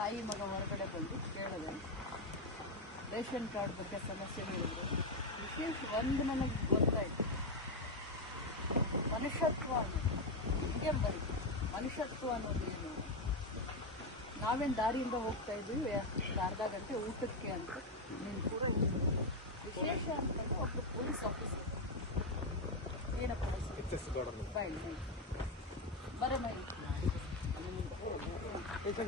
ತಾಯಿ ಮಗ ಹೊರಗಡೆ ಬಂದು ಕೇಳಿದೆ. ರೇಷನ್ ಕಾರ್ಡ್ ಬಗ್ಗೆ ಸಮಸ್ಯೆ ಹೇಳಿದ್ರು. ವಿಶೇಷ ಒಂದು ನನಗೆ ಗೊತ್ತಾಯಿತು. ಮನುಷ್ಯತ್ವ ಅನ್ನೋದು. ಹೀಗೆ ಬರೀ ಮನುಷ್ಯತ್ವ ಅನ್ನೋದು ಏನು? ನಾವೇನು ದಾರಿಯಿಂದ ಹೋಗ್ತಾ ಇದ್ದೀವಿ? ಅರ್ಧ ಗಂಟೆ ಊಟಕ್ಕೆ ಅಂತ ನೀನು ಕೂಡ ವಿಶೇಷ ಅಂತಂದ್ರೆ ಒಬ್ಬ ಪೊಲೀಸ್ ಆಫೀಸರ್. ಏನಪ್ಪ? ಬೈ. ಬರ ಮೈ. ಎಸ್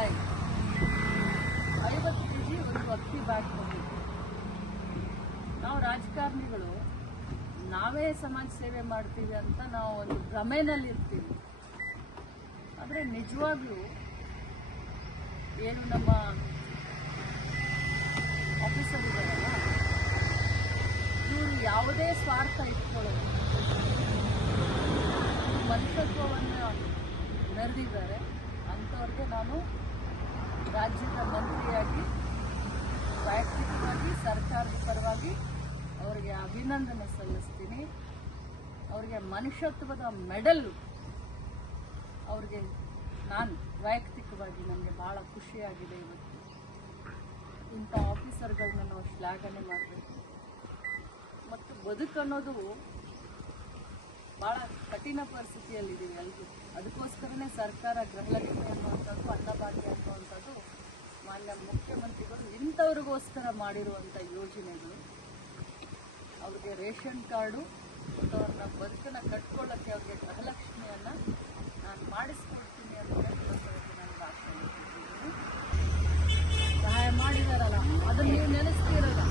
ಐ ಐವತ್ತು ಕೆ ಜಿ ಒಂದು ಅಕ್ಕಿ ಬ್ಯಾಗ್ ನಾವು ರಾಜಕಾರಣಿಗಳು ನಾವೇ ಸಮಾಜ ಸೇವೆ ಮಾಡ್ತೀವಿ ಅಂತ ನಾವು ಒಂದು ಭ್ರಮೆನಲ್ಲಿ ಇರ್ತೀವಿ. ಆದರೆ ನಿಜವಾಗ್ಲೂ ಏನು ನಮ್ಮ ಆಫೀಸರ್ ಇದ್ದಾರಲ್ಲ, ಇವರು ಯಾವುದೇ ಸ್ವಾರ್ಥ ಇಟ್ಕೊಳ್ಳೋದು ಮನುಷ್ಯತ್ವವನ್ನು ಮೆರೆದಿದ್ದಾರೆ ಅಂಥವ್ರಿಗೆ ನಾನು ರಾಜ್ಯದ ಮಂತ್ರಿಯಾಗಿ, ವೈಯಕ್ತಿಕವಾಗಿ, ಸರ್ಕಾರದ ಪರವಾಗಿ ಅವರಿಗೆ ಅಭಿನಂದನೆ ಸಲ್ಲಿಸ್ತೀನಿ. ಅವರಿಗೆ ಮನುಷ್ಯತ್ವದ ಮೆಡಲ್ ಅವ್ರಿಗೆ ನಾನು ವೈಯಕ್ತಿಕವಾಗಿ ನನಗೆ ಭಾಳ ಖುಷಿಯಾಗಿದೆ ಇವತ್ತು. ಇಂಥ ಆಫೀಸರ್ಗಳನ್ನ ನಾವು ಶ್ಲಾಘನೆ ಮಾಡಬೇಕು. ಮತ್ತು ಬದುಕನ್ನೋದು ಭಾಳ ಕಠಿಣ ಪರಿಸ್ಥಿತಿಯಲ್ಲಿದ್ದೀವಿ ಎಲ್ಲರೂ ಅದಕ್ಕೋಸ್ಕರನೇ ಸರ್ಕಾರ ಗೃಹಲಕ್ಷ್ಮಿ ಅನ್ನುವಂಥದ್ದು ಅನ್ನಭಾಗ್ಯ ಅನ್ನುವಂಥದ್ದು ಮಾನ್ಯ ಮುಖ್ಯಮಂತ್ರಿಗಳು ಇಂಥವ್ರಿಗೋಸ್ಕರ ಮಾಡಿರುವಂಥ ಯೋಜನೆಗಳು ಅವ್ರಿಗೆ ರೇಷನ್ ಕಾರ್ಡು ಮತ್ತು ಅವ್ರನ್ನ ಬದುಕನ್ನು ಕಟ್ಕೊಳ್ಳೋಕ್ಕೆ ಅವ್ರಿಗೆ ಗೃಹಲಕ್ಷ್ಮಿಯನ್ನು ನಾನು ಮಾಡಿಸ್ಕೊಡ್ತೀನಿ ಅಂತ ನನಗೆ ಆಸೆ ಸಹಾಯ ಮಾಡಿದಾರಲ್ಲ ಅದನ್ನು ನೀವು ನೆನೆಸ್ತಿರಲ್ಲ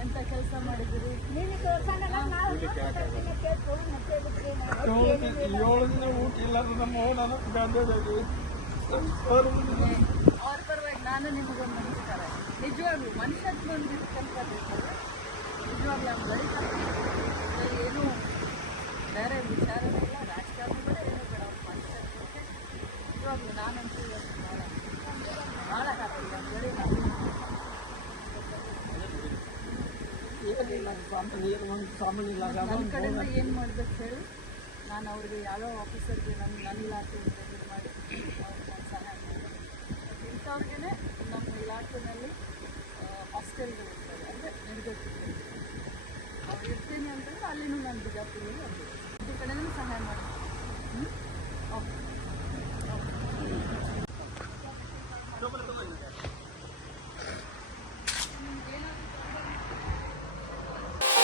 ಎಂತ ಕೆಲಸ ಮಾಡಿದಿರಿ ಏಳು ದಿನ ಊಟ ಇಲ್ಲ ನಮ್ಮ ನಾನು ಗಂಡದಾಗಿ ಅವ್ರ ಪರವಾಗಿ ನಾನು ನಿಮಗೊಂದು ನಮಸ್ಕಾರ ನಿಜವಾಗ್ಲೂ ಮನುಷ್ಯತ್ವ ಒಂದು ಕಲ್ಪಬೇಕು ನಿಜವಾಗ್ಲೂ ಅವ್ನು ಬರೀತಾರೆ ಏನು ಬೇರೆ ವಿಚಾರಗಳಿಲ್ಲ ರಾಜಕಾರಣಗಳೇ ಏನು ಬೇಡ ಮನುಷ್ಯತ್ವಕ್ಕೆ ನಿಜವಾಗ್ಲೂ ನಾನಂತೂ ಇವತ್ತು ಭಾಳ ಭಾಳ ಹ್ಯಾಪಿ ಅವ್ನು ಬರೀಲ್ಲ ಏನಿಲ್ಲ ಸಾಮಾನ್ಯ ಏನು ಒಂದು ಸಾಮಾನ್ಯ ಇಲ್ಲ ನನ್ನ ಕಡೆಯಿಂದ ಏನು ಮಾಡಬೇಕು ಹೇಳಿ? ನಾನು ಅವ್ರಿಗೆ ಯಾವ್ಯಾವ ಆಫೀಸರ್ಗೆ ನನ್ನ ನನ್ನ ಇಲಾಖೆಯಿಂದ ಇದು ಮಾಡಿ ಸಹಾಯ ಮಾಡೋದು ಇಂಥವ್ರಿಗೆ ನಮ್ಮ ಇಲಾಖೆಯಲ್ಲಿ ಹಾಸ್ಟೆಲ್ಗಳಿರ್ತವೆ ಅಂದರೆ ನಿರ್ಗತಿಗಳು ಅವ್ರು ಇರ್ತೀನಿ ಅಂತಂದರೆ ಅಲ್ಲಿನೂ ನಾನು ಬಿಜಾಪುರಲ್ಲಿ ಒಂದು ಈ ಕಡೆನೂ ಸಹಾಯ ಮಾಡ್ತೀನಿ